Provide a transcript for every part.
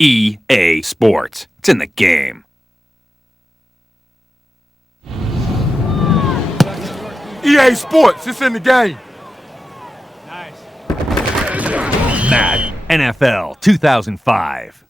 EA Sports. It's in the game. EA Sports, it's in the game. Nice. Madden NFL 2005.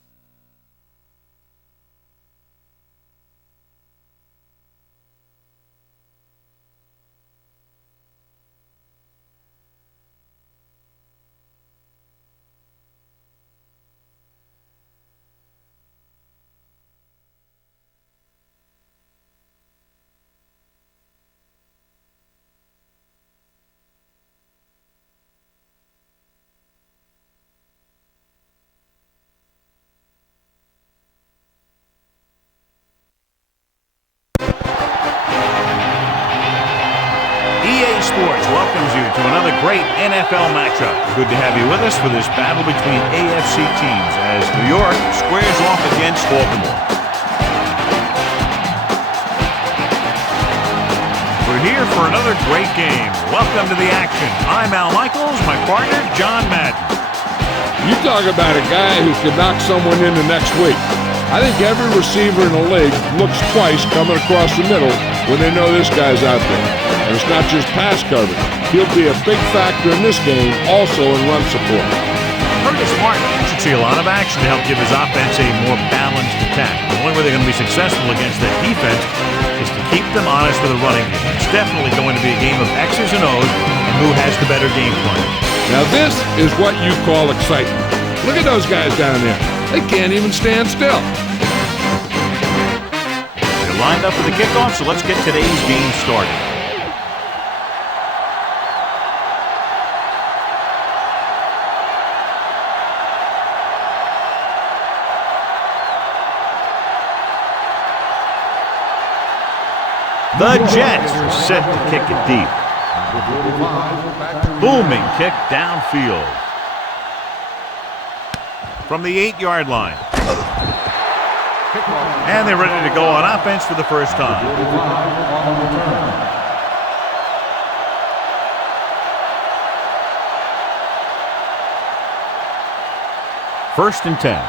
EA Sports welcomes you to another great NFL matchup. Good to have you with us for this battle between AFC teams as New York squares off against Baltimore. We're here for another great game. Welcome to the action. I'm Al Michaels, my partner, John Madden. You talk about a guy who could knock someone in the next week. I think every receiver in the league looks twice coming across the middle when they know this guy's out there. And it's not just pass coverage. He'll be a big factor in this game, also in run support. Curtis Martin should see a lot of action to help give his offense a more balanced attack. The only way they're going to be successful against that defense is to keep them honest with a running game. It's definitely going to be a game of X's and O's and who has the better game plan. Now this is what you call excitement. Look at those guys down there. They can't even stand still. They're lined up for the kickoff, so let's get today's game started. The Jets are set to kick it deep. Booming kick downfield. From the 8-yard line. And they're ready to go on offense for the first time. First and 10.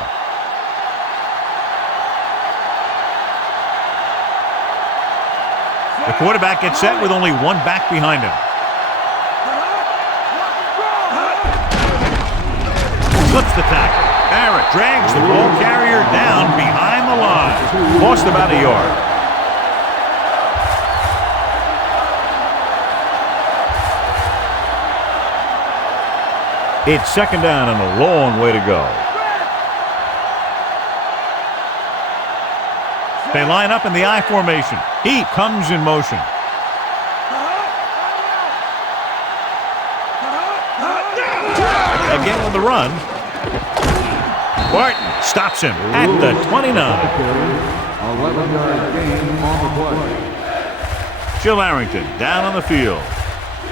The quarterback gets set with only one back behind him. Flips the tackle. Barrett drags the ball carrier down behind the line. Lost about a yard. It's second down and a long way to go. They line up in the I formation. He comes in motion. Again on the run. Barton stops him at the 29. 11-yard gain on the play. Jill Arrington down on the field.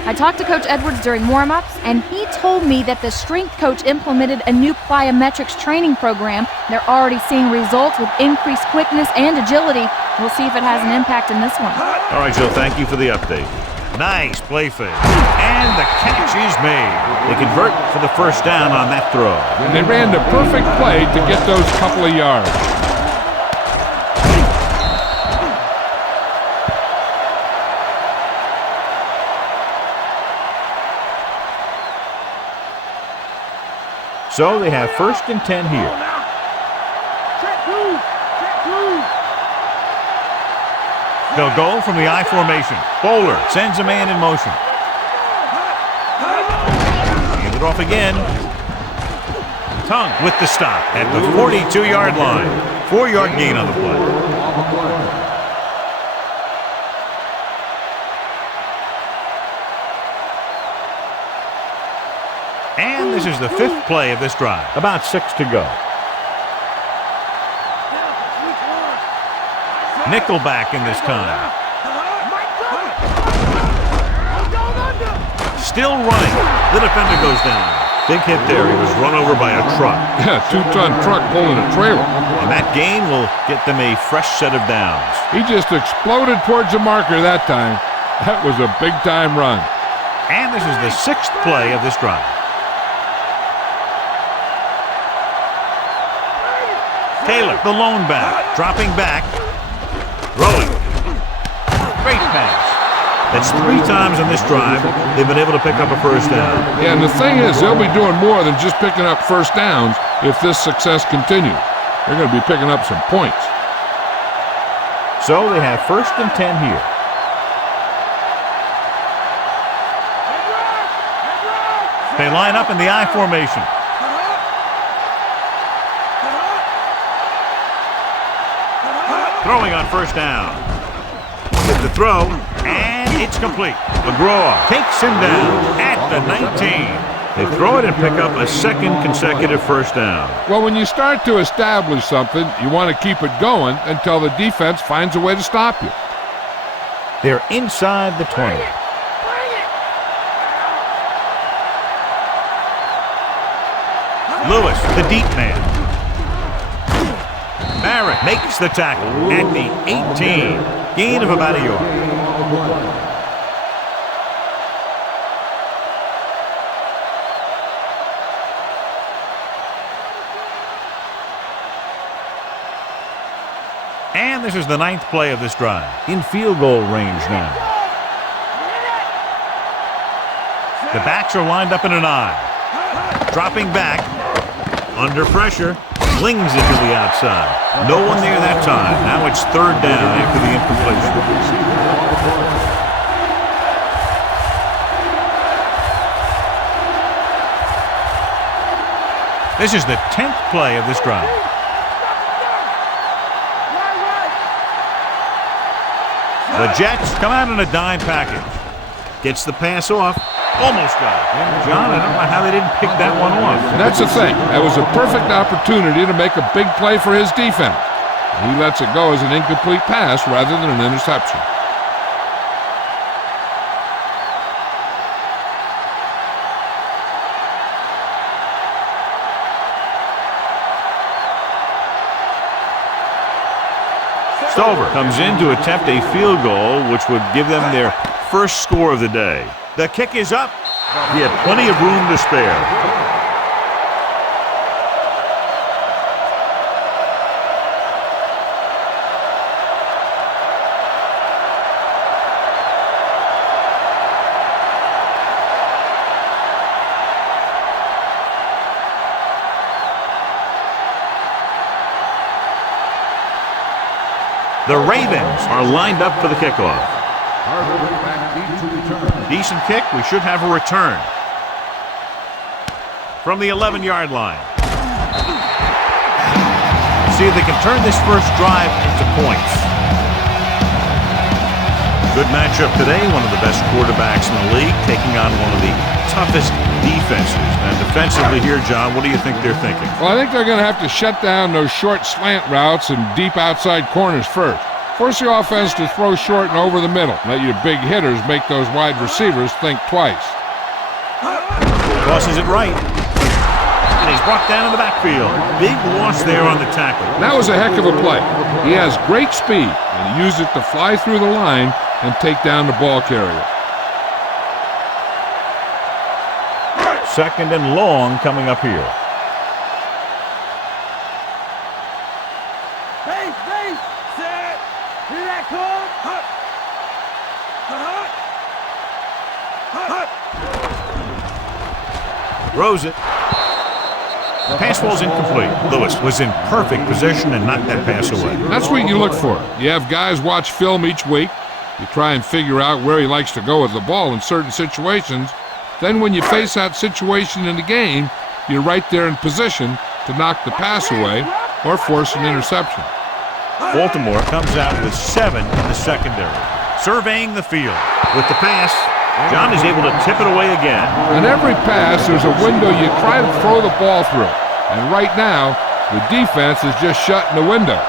I talked to Coach Edwards during warm-ups, and he told me that the strength coach implemented a new plyometrics training program. They're already seeing results with increased quickness and agility. We'll see if it has an impact in this one. All right, Jill, thank you for the update. Nice play fake. And the catch is made. They convert for the first down on that throw. And they ran the perfect play to get those couple of yards. So they have first and 10 here. They'll go from the I formation. Bowler sends a man in motion. Hand it off again. Tongue with the stop at the 42-yard line. 4-yard gain on the play. And this is the 5th play of this drive. About 6 to go. Nickelback in this time. Still running. The defender goes down. Big hit there. He was run over by a truck. Yeah, 2-ton truck pulling a trailer. And that gain will get them a fresh set of downs. He just exploded towards the marker that time. That was a big-time run. And this is the 6th play of this drive. Taylor, the lone back, dropping back, throwing. Great pass. That's 3 times on this drive they've been able to pick up a first down. Yeah, and the thing is, they'll be doing more than just picking up first downs if this success continues. They're going to be picking up some points. So they have 1st and 10 here. They line up in the I formation. Throwing on first down. With the throw, and it's complete. McGraw takes him down at the 19. They throw it and pick up a 2nd consecutive first down. Well, when you start to establish something, you want to keep it going until the defense finds a way to stop you. They're inside the 20. Lewis, the deep man. Barrett makes the tackle at the 18. Gain of about a yard. And this is the 9th play of this drive. In field goal range now. The backs are lined up in an I. Dropping back. Under pressure. Flings it to the outside. No one there that time. Now it's 3rd down after the incompletion. This is the 10th play of this drive. The Jets come out in a dime package. Gets the pass off. Almost got it. And John, I don't know how they didn't pick that one off. That's the thing. That was a perfect opportunity to make a big play for his defense. He lets it go as an incomplete pass rather than an interception. Stover comes in to attempt a field goal, which would give them their first score of the day. The kick is up. He had plenty of room to spare. The Ravens are lined up for the kickoff. Decent kick. We should have a return. From the 11-yard line. See if they can turn this first drive into points. Good matchup today. One of the best quarterbacks in the league taking on one of the toughest defenses. And defensively here, John, what do you think they're thinking? Well, I think they're going to have to shut down those short slant routes and deep outside corners first. Force the offense to throw short and over the middle. Let your big hitters make those wide receivers think twice. Crosses it right. And he's brought down in the backfield. Big loss there on the tackle. That was a heck of a play. He has great speed, and he used it to fly through the line and take down the ball carrier. 2nd and long coming up here. Throws it. The pass ball's incomplete. Lewis was in perfect position and knocked that pass away. That's what you look for. You have guys watch film each week. You try and figure out where he likes to go with the ball in certain situations. Then when you face that situation in the game, you're right there in position to knock the pass away or force an interception. Baltimore comes out with 7 in the secondary. Surveying the field. With the pass, John is able to tip it away again. On every pass, there's a window you try to throw the ball through. And right now, the defense is just shutting the window.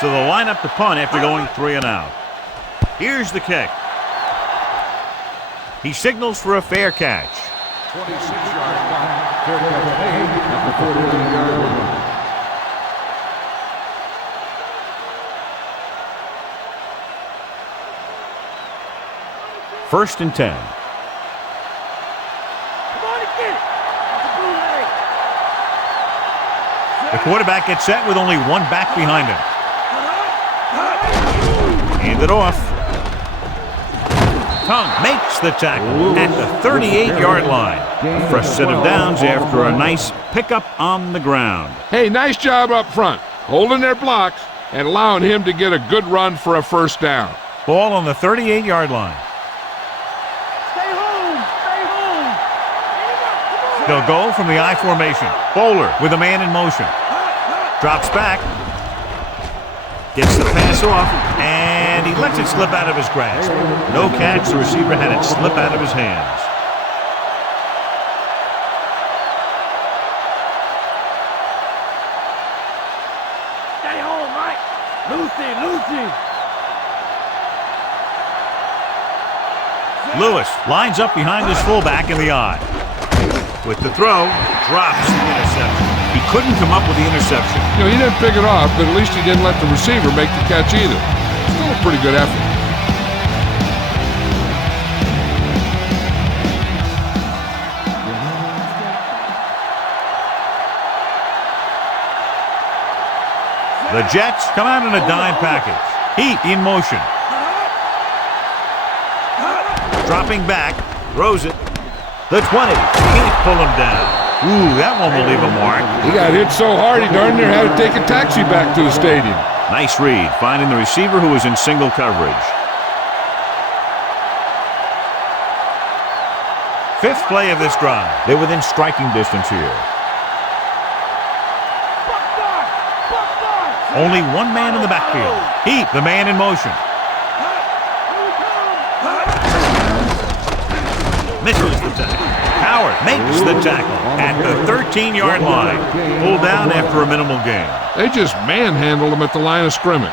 So they'll line up the punt after going 3 and out. Here's the kick. He signals for a fair catch. 26-yard punt. Fair catch made at the 49-yard line. 1st and 10. The quarterback gets set with only one back behind him. Hand it off. Tongue makes the tackle at the 38-yard line. A fresh set of downs after a nice pickup on the ground. Hey, nice job up front, holding their blocks and allowing him to get a good run for a 1st down. Ball on the 38-yard line. Stay home! Stay home! They'll go from the I formation. Bowler with a man in motion. Drops back. Gets the pass off, and he lets it slip out of his grasp. No catch. The receiver had it slip out of his hands. Stay home, Mike! Lucy! Lewis lines up behind his fullback in the I. With the throw, drops the interception. He couldn't come up with the interception. You know, he didn't pick it off, but at least he didn't let the receiver make the catch either. Still a pretty good effort. The Jets come out in a dime package. Heat in motion. Dropping back, throws it. The 20, can't pull him down. Ooh, that one will leave a mark. He got hit so hard he darn near had to take a taxi back to the stadium. Nice read, finding the receiver who was in single coverage. 5th play of this drive. They're within striking distance here. Only one man in the backfield. Heat, the man in motion. Misses the tackle. Howard makes the tackle at the 13-yard line. Pulled down after a minimal gain. They just manhandled him at the line of scrimmage.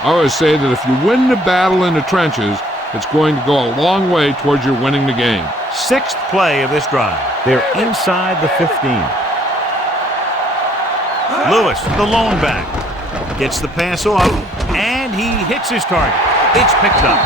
I always say that if you win the battle in the trenches, it's going to go a long way towards your winning the game. 6th play of this drive. They're inside the 15. Lewis, the lone back, gets the pass off, and he hits his target. It's picked up.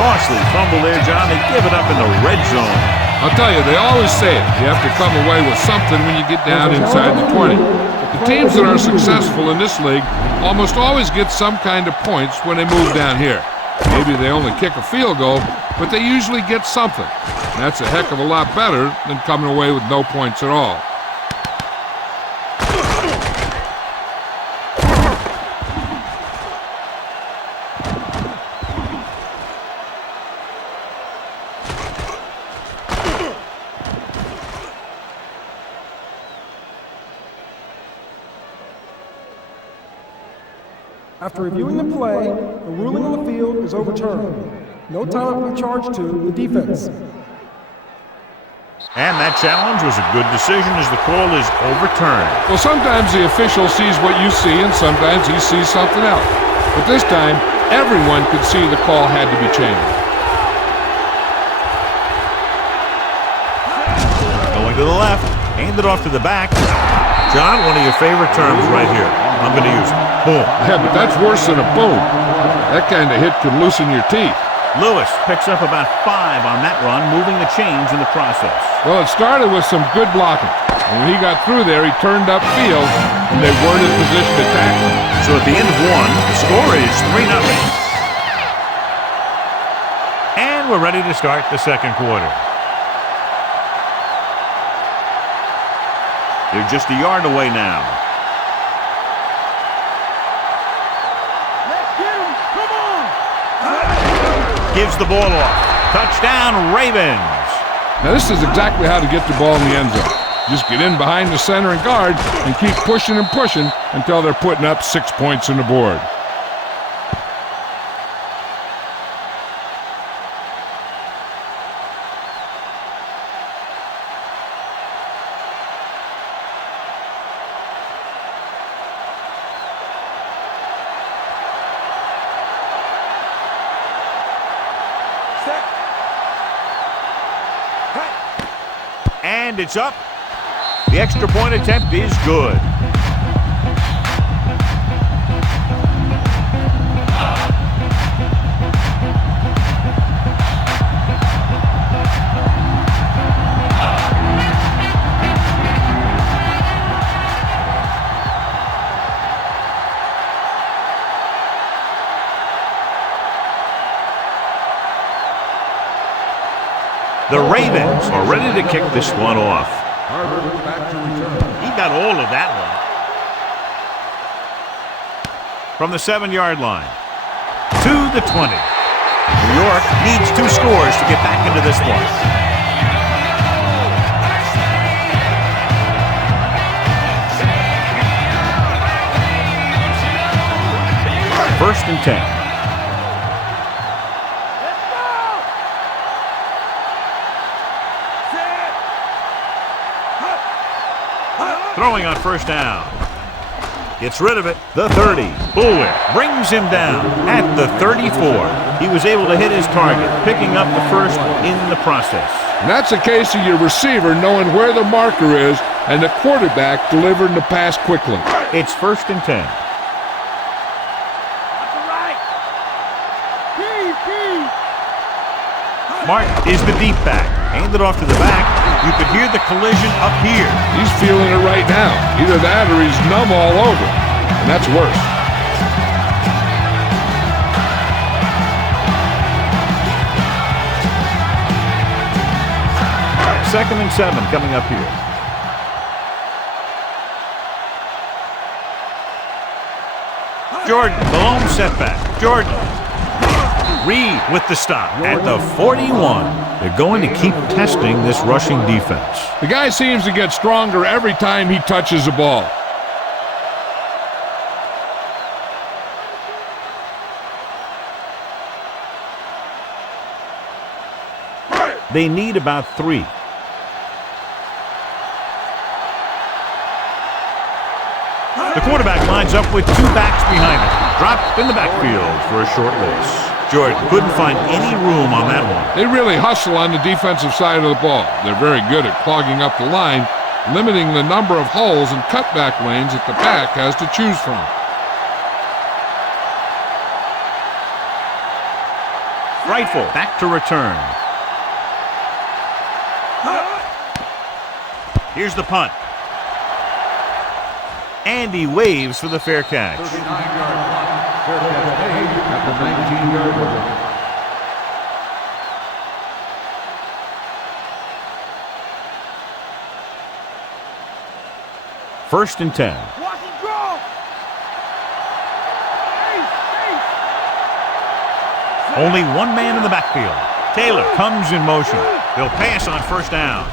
Costly fumble there, John. They give it up in the red zone. I'll tell you, they always say it. You have to come away with something when you get down inside the 20. The teams that are successful in this league almost always get some kind of points when they move down here. Maybe they only kick a field goal, but they usually get something. And that's a heck of a lot better than coming away with no points at all. After reviewing the play, the ruling on the field is overturned. No time will be charged to the defense. And that challenge was a good decision as the call is overturned. Well, sometimes the official sees what you see and sometimes he sees something else. But this time, everyone could see the call had to be changed. Going to the left, hand it off to the back. John, one of your favorite terms right here. I'm going to use it. Boom. Yeah, but that's worse than a boom. That kind of hit could loosen your teeth. Lewis picks up about 5 on that run, moving the chains in the process. Well, it started with some good blocking. And when he got through there, he turned upfield, and they weren't in position to tackle him. So at the end of 1, the score is 3-0. And we're ready to start the second quarter. They're just a yard away now. Gives the ball off. Touchdown, Ravens. Now, this is exactly how to get the ball in the end zone. Just get in behind the center and guard and keep pushing and pushing until they're putting up 6 points on the board. And it's up. The extra point attempt is good. The Ravens are ready to kick this one off. Harvard back to return. He got all of that one. From the 7-yard line to the 20. New York needs 2 scores to get back into this one. First and 10. Throwing on first down. Gets rid of it. The 30. Bullwick brings him down at the 34. He was able to hit his target, picking up the first in the process. And that's a case of your receiver knowing where the marker is and the quarterback delivering the pass quickly. It's first and 10. Martin is the deep back. Handed off to the back. You could hear the collision up here. He's feeling it right now. Either that or he's numb all over. And that's worse. Second and 7 coming up here. Jordan, the lone setback. Jordan. Reed with the stop at the 41. They're going to keep testing this rushing defense. The guy seems to get stronger every time he touches the ball. They need about 3. The quarterback lines up with 2 backs behind him. Dropped in the backfield for a short loss. Jordan couldn't find any room on that one. They really hustle on the defensive side of the ball. They're very good at clogging up the line, limiting the number of holes and cutback lanes that the back has to choose from. Rifle back to return. Here's the punt. And he waves for the fair catch. 39-yard punt. Fair catch made at the 19-yard line. First and 10. Only one man in the backfield. Taylor comes in motion. He'll pass on first down.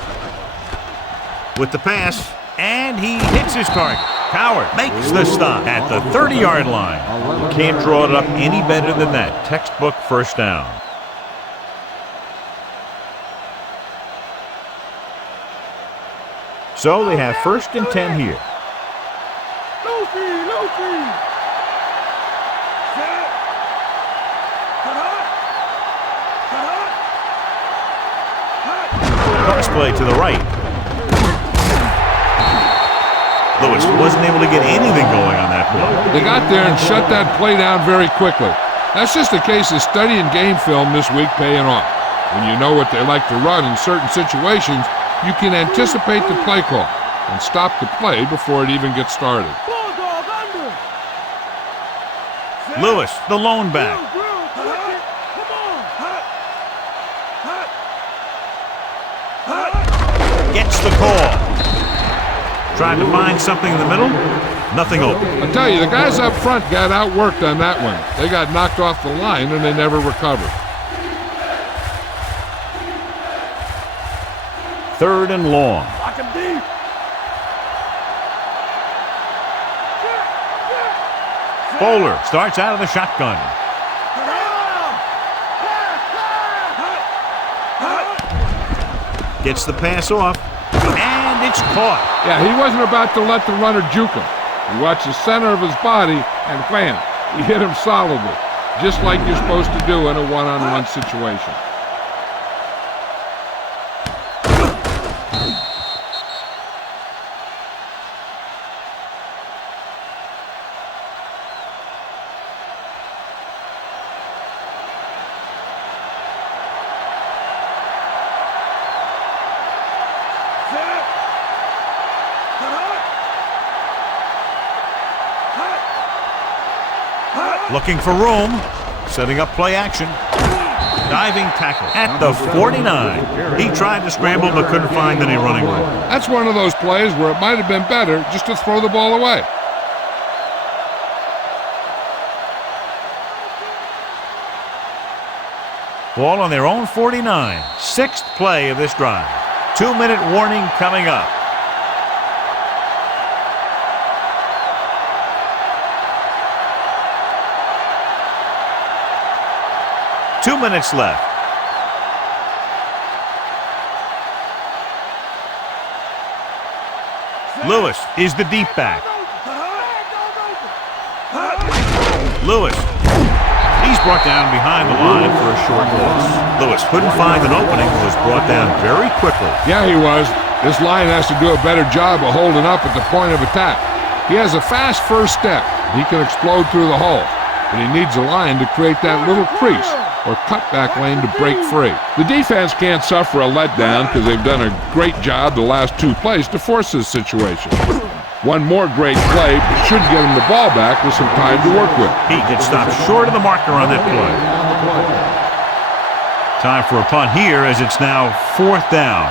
With the pass, and he hits his target. Coward makes the stop at the 30-yard line. You can't draw it up any better than that. Textbook first down. So they have first and 10 here. Cross play to the right. Lewis wasn't able to get anything going on that play. They got there and shut that play down very quickly. That's just a case of studying game film this week paying off. When you know what they like to run in certain situations, you can anticipate the play call and stop the play before it even gets started. Lewis, the lone back. Gets the call. Trying to find something in the middle. Nothing open. I tell you, the guys up front got outworked on that one. They got knocked off the line and they never recovered. Third and long. Bowler starts out of the shotgun. Gets the pass off, and it's caught. Yeah, he wasn't about to let the runner juke him. He watched the center of his body, and bam, he hit him solidly, just like you're supposed to do in a one-on-one situation. Looking for room, setting up play action. Diving tackle at the 49. He tried to scramble but couldn't find any running room. That's one of those plays where it might have been better just to throw the ball away. Ball on their own 49. Sixth play of this drive. 2-minute warning coming up. Two minutes left. Lewis is the deep back. Lewis. He's brought down behind the line for a short loss. Lewis couldn't find an opening and was brought down very quickly. Yeah, he was. This line has to do a better job of holding up at the point of attack. He has a fast first step. He can explode through the hole, but he needs a line to create that little crease or cutback lane to break free. The defense can't suffer a letdown because they've done a great job the last two plays to force this situation. One more great play should get him the ball back with some time to work with. He gets stopped short of the marker on that play. Time for a punt here as it's now 4th down.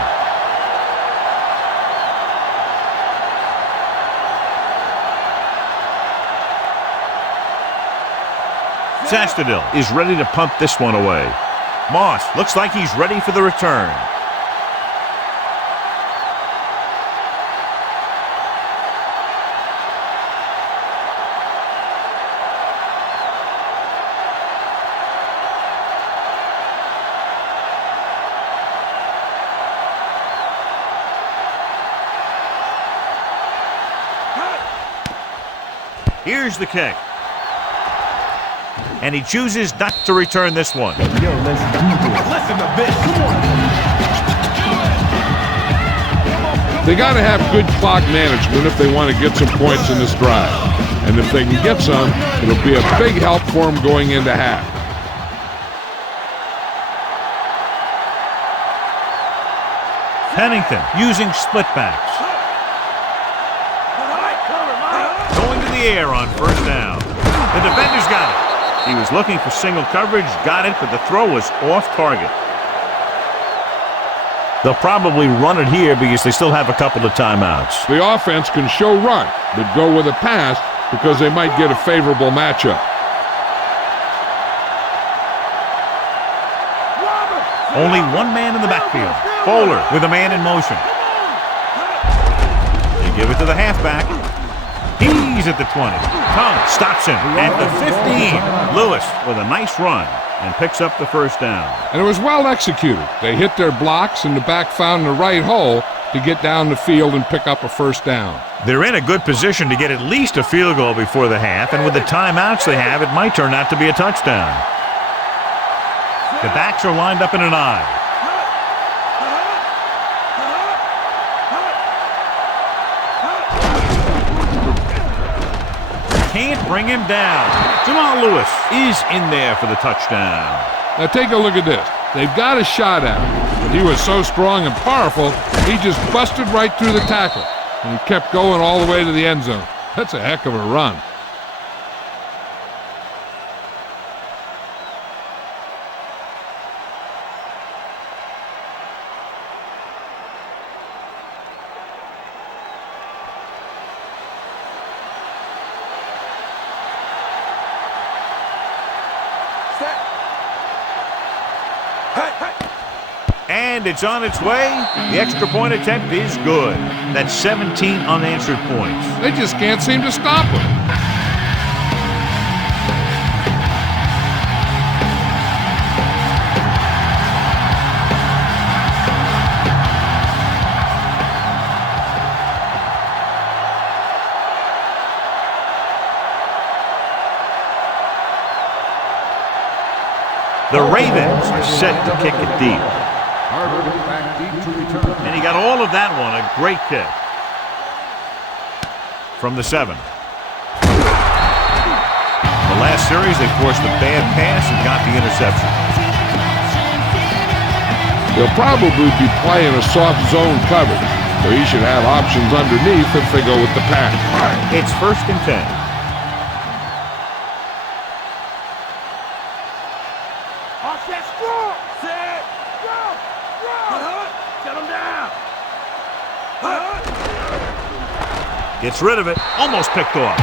Sastadil is ready to punt this one away. Moss looks like he's ready for the return. Here's the kick. And he chooses not to return this one. Yo, let's do this. Listen to this. Come on. They got to have good clock management if they want to get some points in this drive. And if they can get some, it'll be a big help for them going into half. Pennington using split backs. Going to the air on 1st down. The defender's got it. He was looking for single coverage, got it, but the throw was off target. They'll probably run it here because they still have a couple of timeouts. The offense can show run, but go with a pass because they might get a favorable matchup. Only one man in the backfield. Bowler with a man in motion. They give it to the halfback. He's at the 20. Tongue stops him at the 15. Lewis with a nice run and picks up the 1st down. And it was well executed. They hit their blocks and the back found the right hole to get down the field and pick up a 1st down. They're in a good position to get at least a field goal before the half, and with the timeouts they have, it might turn out to be a touchdown. The backs are lined up in an I. Can't bring him down. Jamal Lewis is in there for the touchdown. Now take a look at this. They've got a shot at him, but he was so strong and powerful, he just busted right through the tackle, and he kept going all the way to the end zone. That's a heck of a run. And it's on its way. The extra point attempt is good. That's 17 unanswered points. They just can't seem to stop him. The Ravens are set to kick it deep. Back deep to return. And he got all of that one. A great kick. From the 7. The last series, they forced a bad pass and got the interception. They'll probably be playing a soft zone coverage, so he should have options underneath if they go with the pass. It's 1st and 10. Watch that score. Set. Go. Shut him down. Gets rid of it. Almost picked off.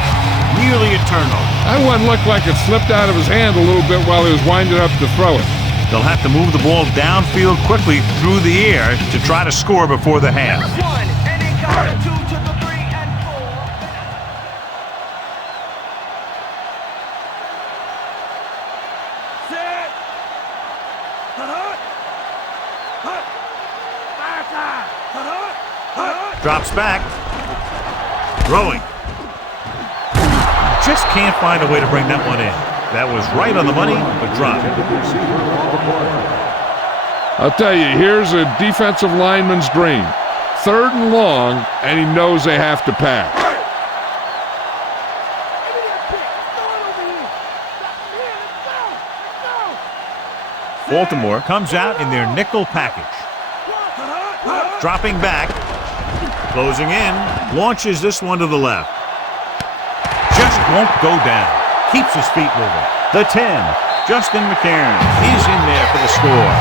Nearly a turnover. That one looked like it slipped out of his hand a little bit while he was winding up to throw it. They'll have to move the ball downfield quickly through the air to try to score before the half. 1, and then go 2 to the 3 and 4. Set. Fire time. Drops back. Throwing. Just can't find a way to bring that one in. That was right on the money, but dropped. I'll tell you, here's a defensive lineman's dream. 3rd and long, and he knows they have to pass. Baltimore comes out in their nickel package. Dropping back. Closing in. Launches this one to the left. Just won't go down. Keeps his feet moving. The 10. Justin McCairn is in there for the score.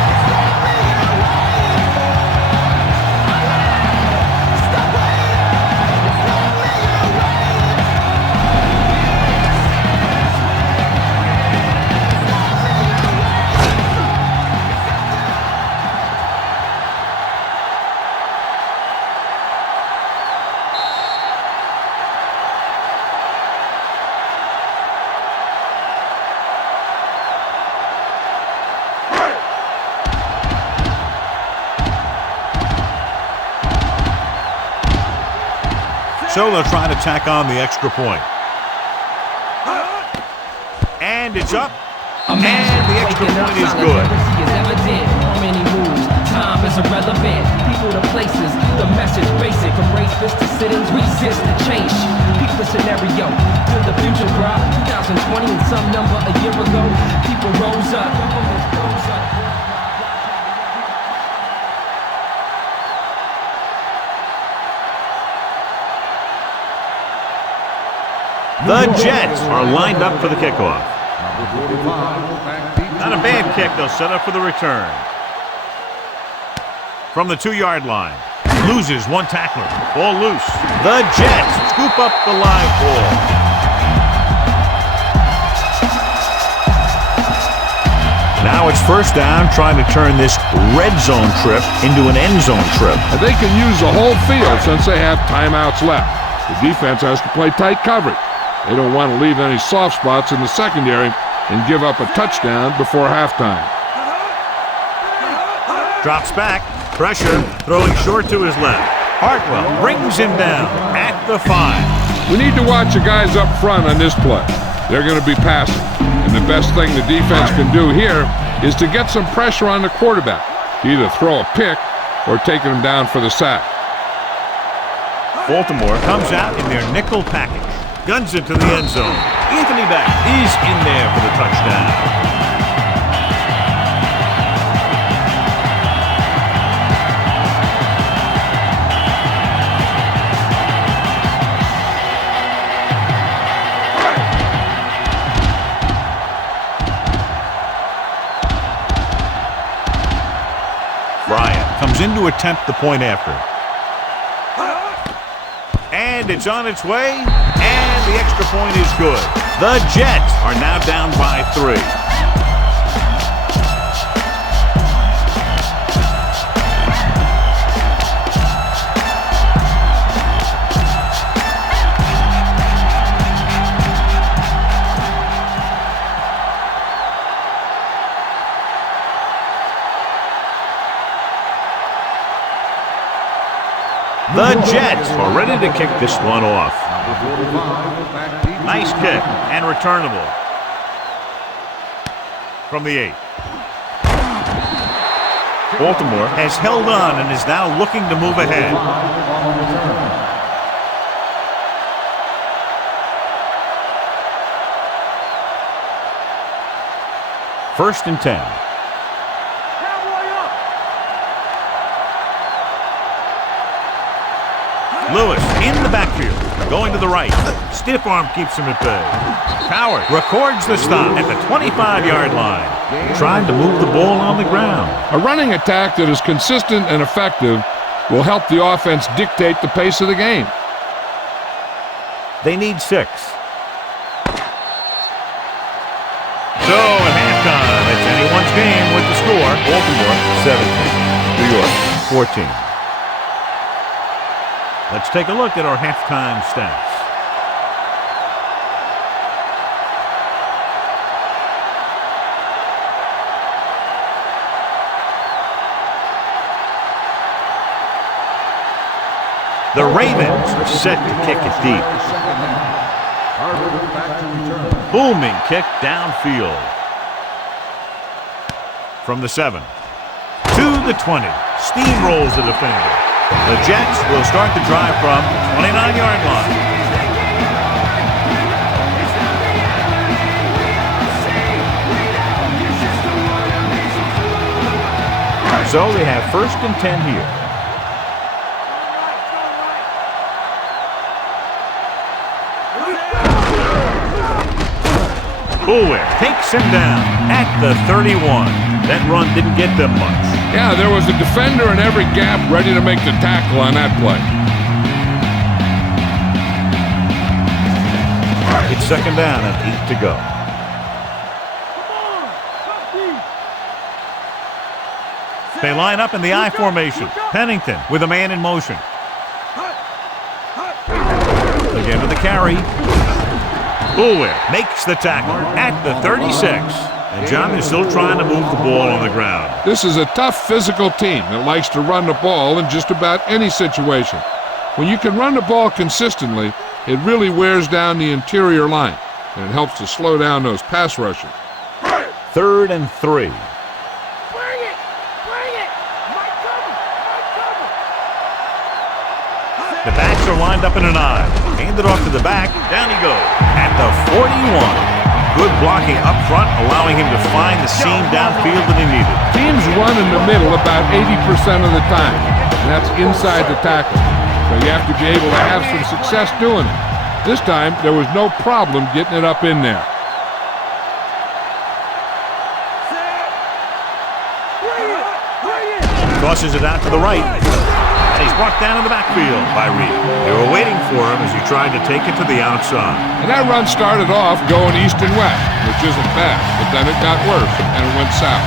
So they'll try to tack on the extra point. And it's up. And the extra point is good. Time is irrelevant. People to places. The message basic. Embrace this to sit-ins. Resist the change. Peep the scenario. Till the future drop. 2020 and some number a year ago. People rose up. The Jets are lined up for the kickoff. Not a bad kick. They'll set up for the return. From the 2-yard line. Loses one tackler. Ball loose. The Jets scoop up the live ball. Now it's 1st down, trying to turn this red zone trip into an end zone trip. And they can use the whole field since they have timeouts left. The defense has to play tight coverage. They don't want to leave any soft spots in the secondary and give up a touchdown before halftime. Drops back. Pressure. Throwing short to his left. Hartwell brings him down at the 5. We need to watch the guys up front on this play. They're going to be passing. And the best thing the defense can do here is to get some pressure on the quarterback. Either throw a pick or taking him down for the sack. Baltimore comes out in their nickel package. Guns it to the end zone. Anthony Beck is in there for the touchdown. Bryant comes in to attempt the point after. And it's on its way, and the extra point is good. The Jets are now down by 3. The Jets are ready to kick this one off. Nice kick and returnable. From the 8. Baltimore has held on and is now looking to move ahead. First and 10. Lewis in the backfield, going to the right. Stiff arm keeps him at bay. Howard records the stop at the 25-yard line. trying to move the ball on the ground. A running attack that is consistent and effective will help the offense dictate the pace of the game. They need 6. So at halftime, it's anyone's game with the score. Baltimore 17, New York 14. Let's take a look at our halftime stats. The Ravens are set to kick it deep. Booming kick downfield. From the 7 to the 20. Steamrolls the defender. The Jets will start the drive from the 29-yard line. So they have 1st and 10 here. Bulwick takes him down at the 31. That run didn't get them much. Yeah, there was a defender in every gap ready to make the tackle on that play. It's 2nd down and 8 to go. They line up in the I formation. Pennington with a man in motion. Again with the carry. Bulwick makes the tackle at the 36. And John is still trying to move the ball on the ground. This is a tough physical team that likes to run the ball in just about any situation. When you can run the ball consistently, it really wears down the interior line, and it helps to slow down those pass rushers. 3rd and 3. Bring it! Bring it! My cover! The backs are lined up in an I. Handed off to the back. Down he goes at the 41. Good blocking up front, allowing him to find the seam downfield that he needed. Teams run in the middle about 80% of the time, and that's inside the tackle. So you have to be able to have some success doing it. This time, there was no problem getting it up in there. Tosses it out to the right. And he's brought down in the backfield by Reed. They were waiting for him as he tried to take it to the outside. And that run started off going east and west, which isn't bad, but then it got worse and it went south.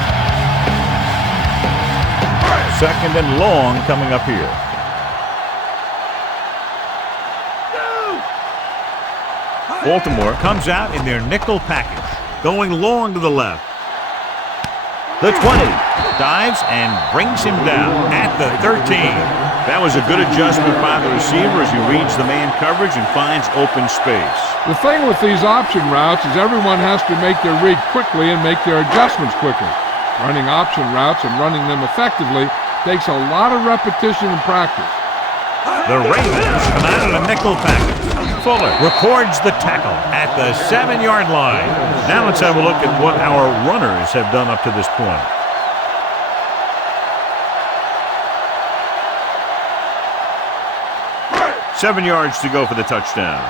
2nd and long coming up here. Baltimore comes out in their nickel package, going long to the left. The 20 dives and brings him down at the 13. That was a good adjustment by the receiver as he reads the man coverage and finds open space. The thing with these option routes is everyone has to make their read quickly and make their adjustments quickly. Running option routes and running them effectively takes a lot of repetition and practice. The Ravens come out in a nickel package. Fuller records the tackle at the 7-yard line. Now let's have a look at what our runners have done up to this point. Seven yards to go for the touchdown.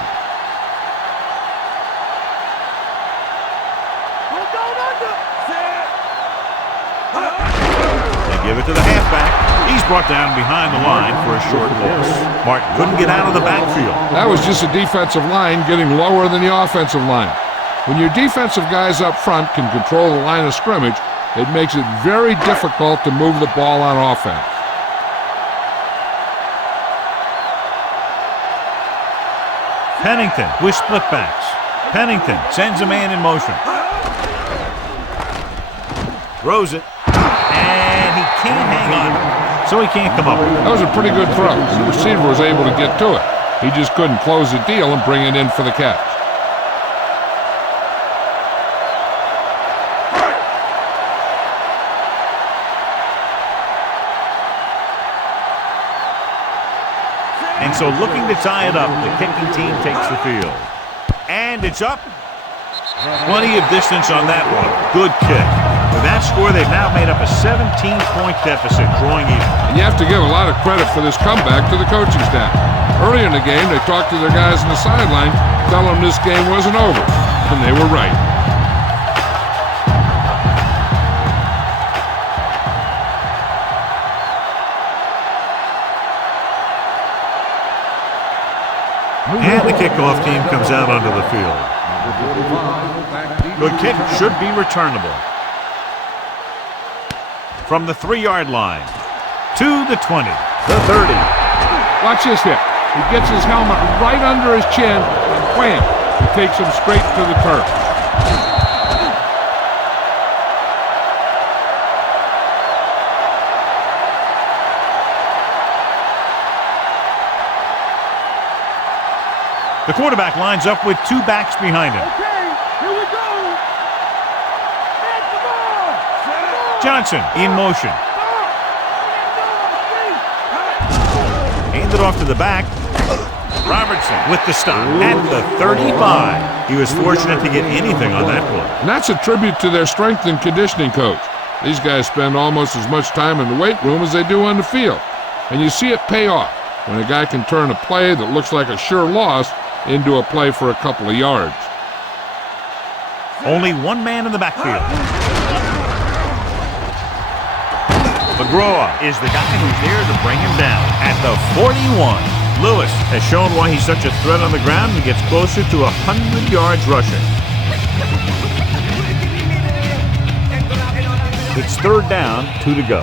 They give it to the halfback. He's brought down behind the line for a short loss. Martin couldn't get out of the backfield. That was just a defensive line getting lower than the offensive line. When your defensive guys up front can control the line of scrimmage, it makes it very difficult to move the ball on offense. Pennington with split backs. Pennington sends a man in motion. Throws it. And he can't hang on. So he can't come up with it. That was a pretty good throw. The receiver was able to get to it. He just couldn't close the deal and bring it in for the catch. And so looking to tie it up, the kicking team takes the field. And it's up. Plenty of distance on that one. Good kick. With that score, they've now made up a 17-point deficit, drawing even. And you have to give a lot of credit for this comeback to the coaching staff. Early in the game, they talked to their guys on the sideline, telling them this game wasn't over. And they were right. And the kickoff team comes out onto the field. Good kick, should be returnable. From the 3-yard line to the 20, the 30. Watch this hit. He gets his helmet right under his chin, and wham, he takes him straight to the turf. The quarterback lines up with 2 backs behind him. Okay, here we go. Hit the ball. Johnson in motion. Handed off to the back. Robertson with the stop at the 35. He was fortunate to get anything on that play. And that's a tribute to their strength and conditioning coach. These guys spend almost as much time in the weight room as they do on the field. And you see it pay off when a guy can turn a play that looks like a sure loss into a play for a couple of yards. Only one man in the backfield. McGraw is the guy who's there to bring him down at the 41. Lewis has shown why he's such a threat on the ground and gets closer to 100 yards rushing. It's 3rd down, 2 to go.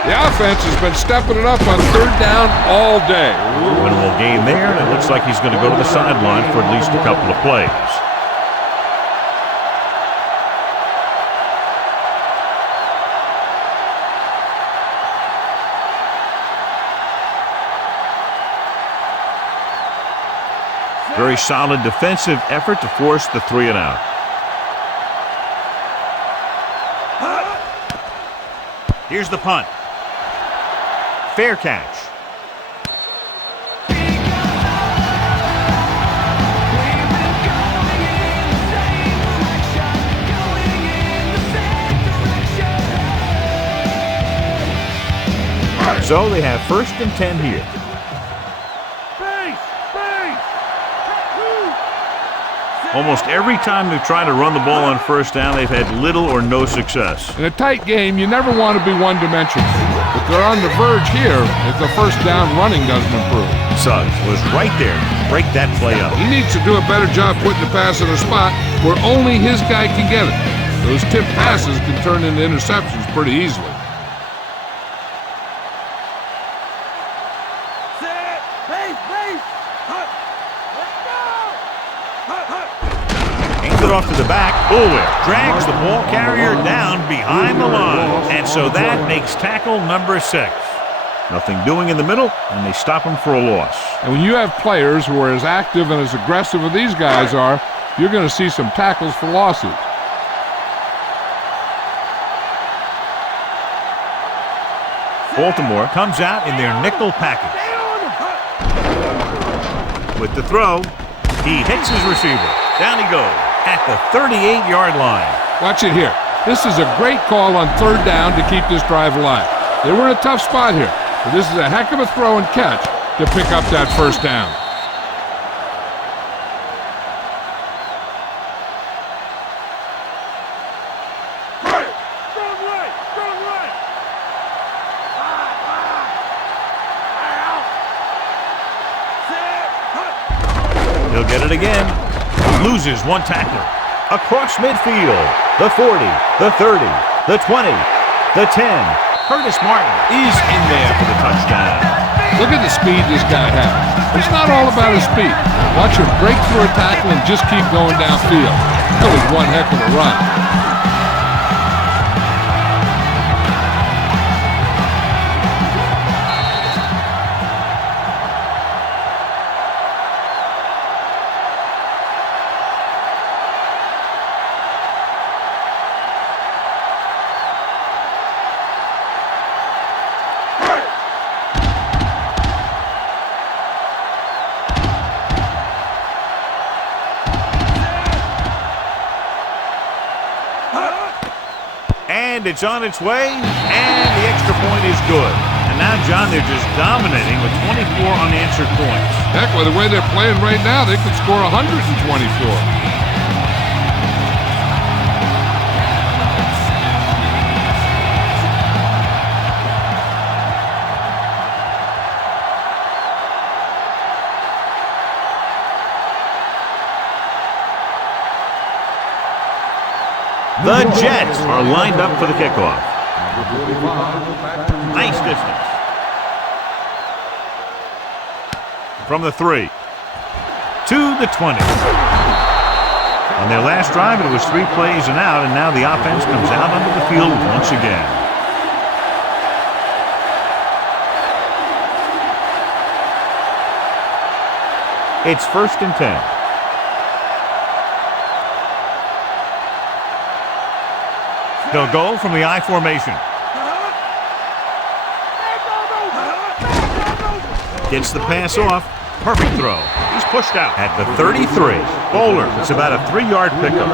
The offense has been stepping it up on 3rd down all day. Minimal gain there, and it looks like he's going to go to the sideline for at least a couple of plays. Very solid defensive effort to force the 3 and out. Here's the punt. Fair catch. So they have 1st and 10 here. Almost every time they've tried to run the ball on 1st down, they've had little or no success. In a tight game, you never want to be one-dimensional. But they're on the verge here if the 1st down running doesn't improve. Suggs was right there to break that play up. He needs to do a better job putting the pass in a spot where only his guy can get it. Those tipped passes can turn into interceptions pretty easily. Off to the back. Bullwhip drags the ball carrier down behind the line. And so that makes tackle number 6. Nothing doing in the middle, and they stop him for a loss. And when you have players who are as active and as aggressive as these guys are, you're going to see some tackles for losses. Baltimore comes out in their nickel package. With the throw, he hits his receiver. Down he goes at the 38-yard line. Watch it here. This is a great call on 3rd down to keep this drive alive. They were in a tough spot here, but this is a heck of a throw and catch to pick up that 1st down. He'll get it again. Loses one tackler. Across midfield. The 40, the 30, the 20, the 10. Curtis Martin is in there for the touchdown. Look at the speed this guy has. It's not all about his speed. Watch him break through a tackle and just keep going downfield. That was one heck of a run. And it's on its way, and the extra point is good. And now, John, they're just dominating with 24 unanswered points. Heck, with the way they're playing right now, they could score 124. The Jets are lined up for the kickoff. Nice distance. From the 3 to the 20. On their last drive, it was 3 plays and out, and now the offense comes out onto the field once again. It's 1st and 10. They'll go from the I formation. Gets the pass off. Perfect throw. He's pushed out at the 33. Bowler, it's about a 3-yard pickup.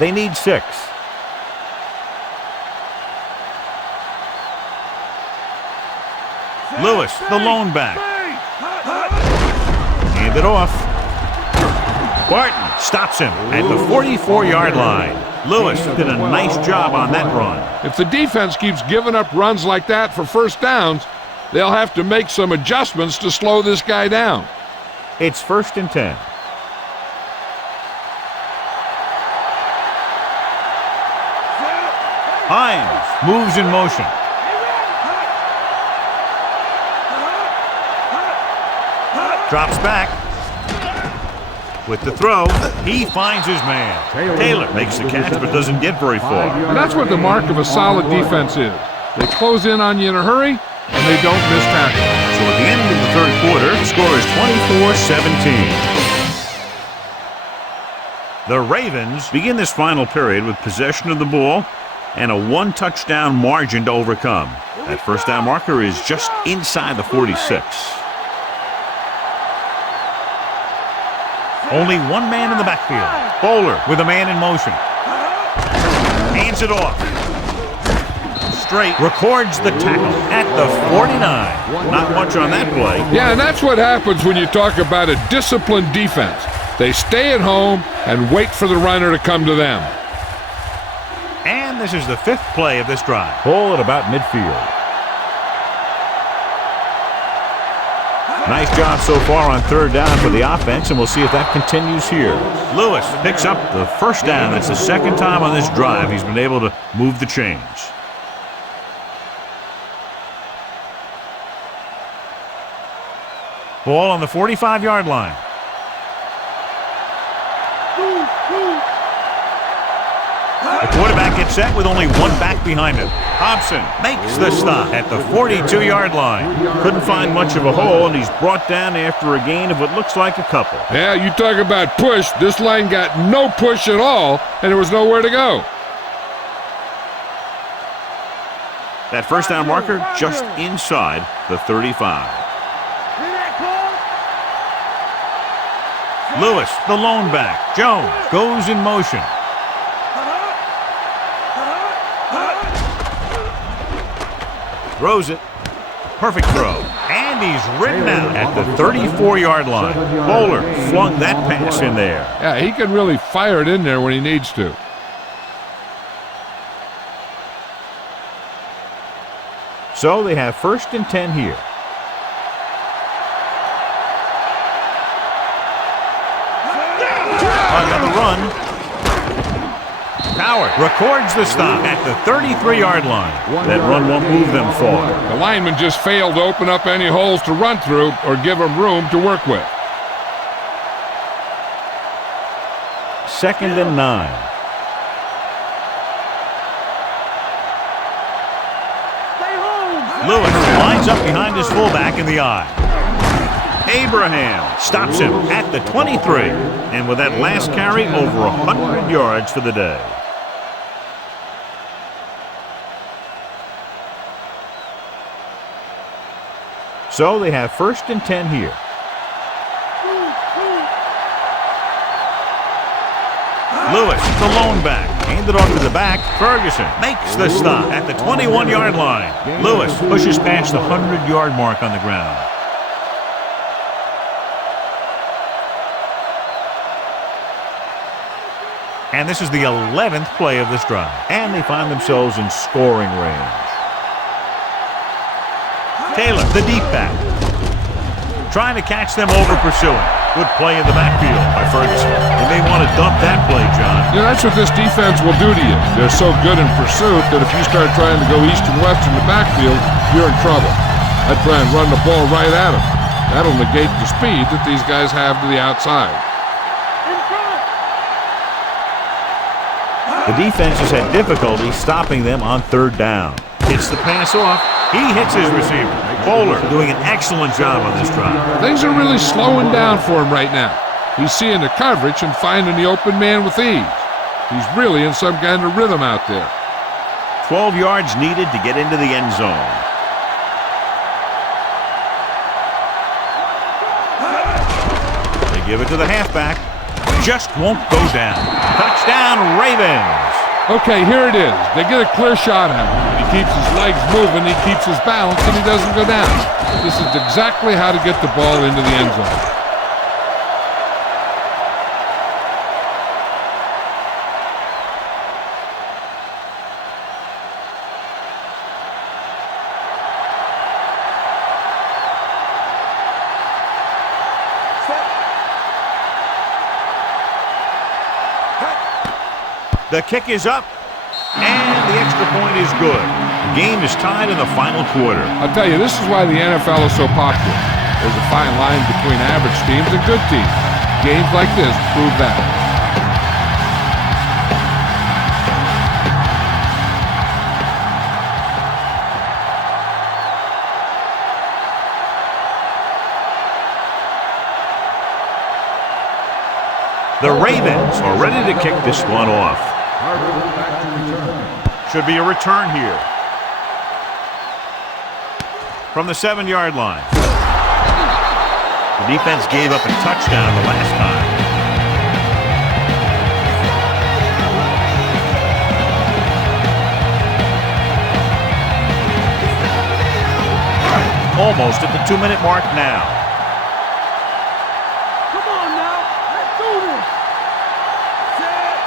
They need 6. Lewis, the lone back. Hand it off. Barton stops him at the 44-yard line. Lewis did a nice job on that run. If the defense keeps giving up runs like that for first downs, they'll have to make some adjustments to slow this guy down. It's 1st and 10. Hines moves in motion. Drops back. With the throw, he finds his man. Taylor makes the catch but doesn't get very far. And that's what the mark of a solid defense is. They close in on you in a hurry, and they don't miss tackle. So at the end of the 3rd quarter, the score is 24-17. The Ravens begin this final period with possession of the ball and a 1-touchdown margin to overcome. That first down marker is just inside the 46. Only one man in the backfield. Bowler with a man in motion. Hands it off. Straight. Records the tackle at the 49. Not much on that play. Yeah, and that's what happens when you talk about a disciplined defense. They stay at home and wait for the runner to come to them. And this is the 5th play of this drive. Ball at about midfield. Nice job so far on 3rd down for the offense, and we'll see if that continues here. Lewis picks up the 1st down. That's the 2nd time on this drive he's been able to move the chains. Ball on the 45-yard line. The quarterback gets set with only one back behind him. Hobson makes the stop at the 42-yard line. Couldn't find much of a hole, and he's brought down after a gain of what looks like a couple. Yeah, you talk about push. This line got no push at all, and there was nowhere to go. That first down marker just inside the 35. Lewis, the lone back. Jones goes in motion. Throws it. Perfect throw. And he's ridden out at the 34-yard line. Bowler flung that pass in there. Yeah, he can really fire it in there when he needs to. So they have 1st and 10 here. Another run. Howard records the stop at the 33-yard line. That run won't move them far. The lineman just failed to open up any holes to run through or give him room to work with. 2nd and 9. Lewis lines up behind his fullback in the eye. Abraham stops him at the 23. And with that last carry, over 100 yards for the day. So they have 1st and 10 here. Lewis, the lone back. Handed off to the back. Ferguson makes the stop at the 21-yard line. Lewis pushes past the 100-yard mark on the ground. And this is the 11th play of this drive. And they find themselves in scoring range. Taylor, the deep back. trying to catch them over pursuing. Good play in the backfield by Ferguson. They may want to dump that play, John. Yeah, that's what this defense will do to you. They're so good in pursuit that if you start trying to go east and west in the backfield, you're in trouble. I'd try and run the ball right at them. That'll negate the speed that these guys have to the outside. The defense has had difficulty stopping them on third down. Hits the pass off. He hits his receiver. Bowler doing an excellent job on this drive. Things are really slowing down for him right now. He's seeing the coverage and finding the open man with ease. He's really in some kind of rhythm out there. 12 yards needed to get into the end zone. They give it to the halfback. Just won't go down. Touchdown, Ravens. Okay, here it is. They get a clear shot at him. He keeps his legs moving, he keeps his balance, and he doesn't go down. This is exactly how to get the ball into the end zone. The kick is up, and the extra point is good. The game is tied in the final quarter. I'll tell you, this is why the NFL is so popular. There's a fine line between average teams and good teams. Games like this prove that. The Ravens are ready to kick this one off. Should be a return here. From the 7-yard line. The defense gave up a touchdown the last time. Almost at the 2-minute mark now. Come on now. Let's do this. Set.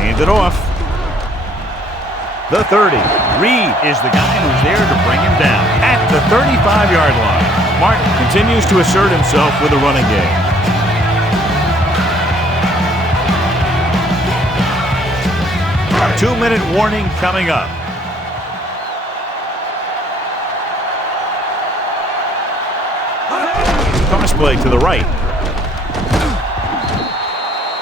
Hand it off. The 30. Reed is the guy who's there to bring him down at the 35-yard line. Martin continues to assert himself with a running game. A 2-minute warning coming up. Toss play to the right.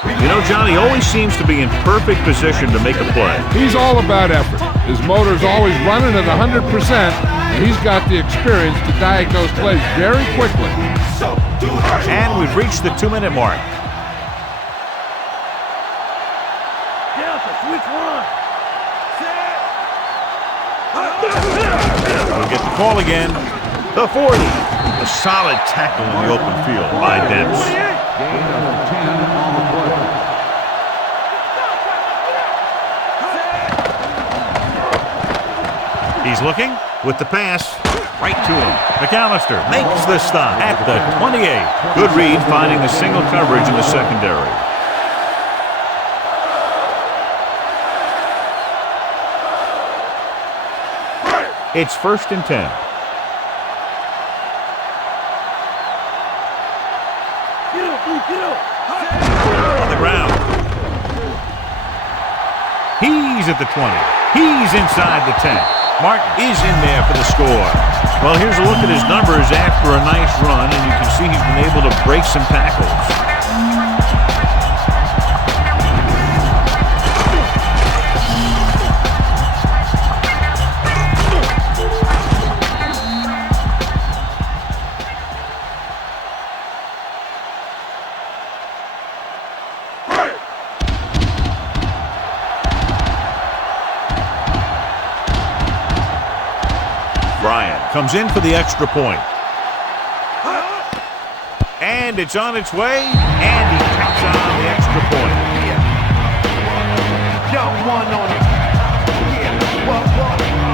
You know, John, he always seems to be in perfect position to make a play. He's all about effort. His motor's always running at 100%, and he's got the experience to diagnose plays very quickly. And we've reached the 2-minute mark. Delta, switch one. Set. We'll get the call again. The 40. A solid tackle in the open field by Debs. Gain of 10 on the play. He's looking with the pass right to him. McAllister makes the stop at the 28. Good read finding the single coverage in the secondary. It's 1st and 10. On the ground. He's at the 20. He's inside the 10. Martin is in there for the score. Well, here's a look at his numbers after a nice run, and you can see he's been able to break some tackles. Comes in for the extra point. And it's on its way, and he taps on the extra point.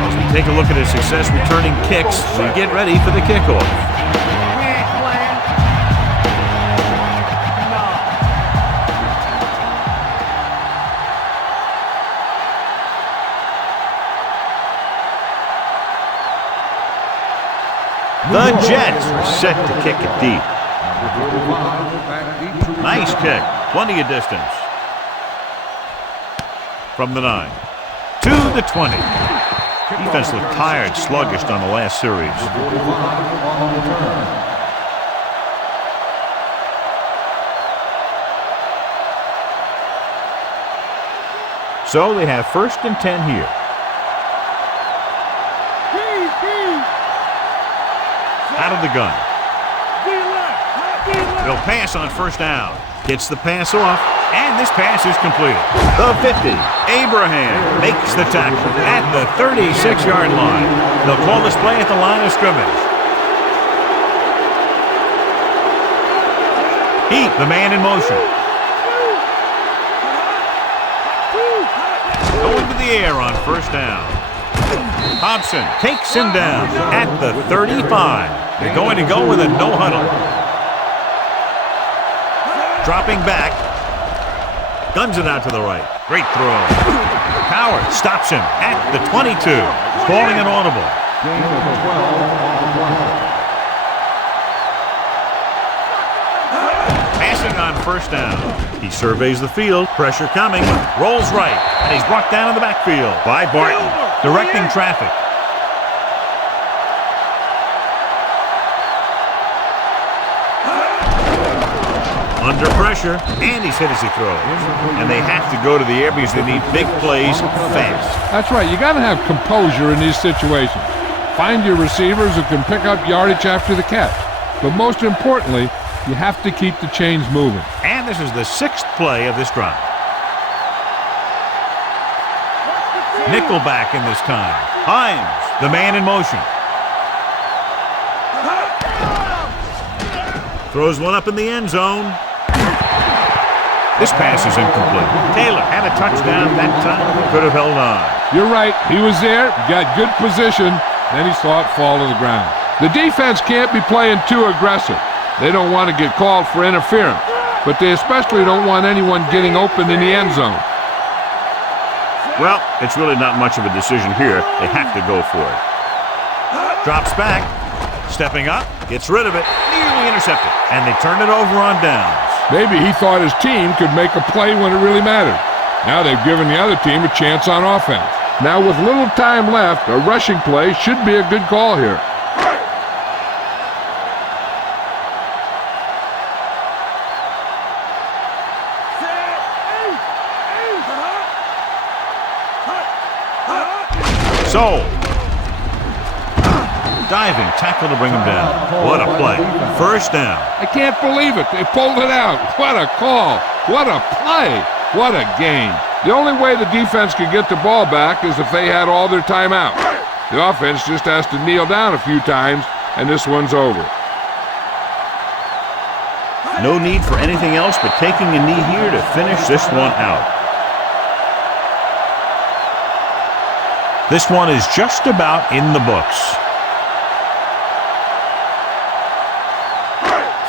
As we take a look at his success returning kicks, we get ready for the kickoff. The Jets are set to kick it deep. Nice kick. Plenty of distance. From the 9. To the 20. Defense looked tired, sluggish on the last series. So they have 1st and 10 here. Out of the gun. They'll pass on 1st down. Gets the pass off, and this pass is completed. The 50. Abraham makes the tackle at the 36-yard line. They'll call this play at the line of scrimmage. Heat, the man in motion. Going to the air on 1st down. Hobson takes him down at the 35. They're going to go with a no huddle. Dropping back. Guns it out to the right. Great throw. Howard stops him at the 22. Calling an audible. Passing on 1st down. He surveys the field. Pressure coming. Rolls right. And he's brought down in the backfield by Barton. Directing traffic. Under pressure, and he's hit as he throws. And they have to go to the air because they need big plays fast. That's right. You got to have composure in these situations. Find your receivers who can pick up yardage after the catch. But most importantly, you have to keep the chains moving. And this is the 6th play of this drive. Nickelback in this time. Hines, the man in motion. Throws one up in the end zone. This pass is incomplete. Taylor had a touchdown that time. Could have held on. You're right. He was there, got good position, then he saw it fall to the ground. The defense can't be playing too aggressive. They don't want to get called for interference, but they especially don't want anyone getting open in the end zone. Well, it's really not much of a decision here. They have to go for it. Drops back. Stepping up. Gets rid of it. Nearly intercepted. And they turn it over on downs. Maybe he thought his team could make a play when it really mattered. Now they've given the other team a chance on offense. Now with little time left, a rushing play should be a good call here. So, diving tackle to bring him down. What a play. 1st down. I can't believe it. They pulled it out. What a call. What a play. What a game. The only way the defense could get the ball back is if they had all their timeouts. The offense just has to kneel down a few times, and this one's over. No need for anything else but taking a knee here to finish this one out. This one is just about in the books.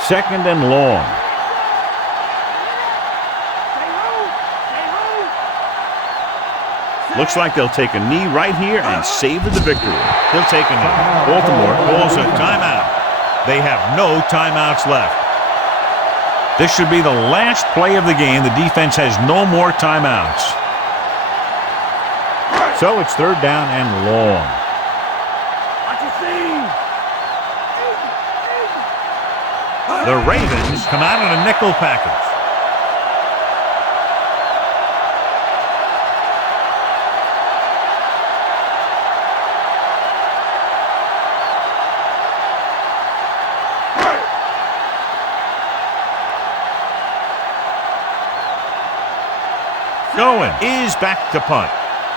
2nd and long. Looks like they'll take a knee right here and savor the victory. He'll take a knee. Baltimore calls a timeout. They have no timeouts left. This should be the last play of the game. The defense has no more timeouts. So it's 3rd down and long. The Ravens come out in a nickel package. Going is back to punt.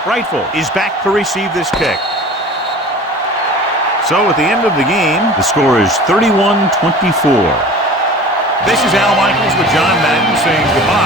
Rightful is back to receive this kick. So at the end of the game, the score is 31-24. This is Al Michaels with John Madden saying goodbye.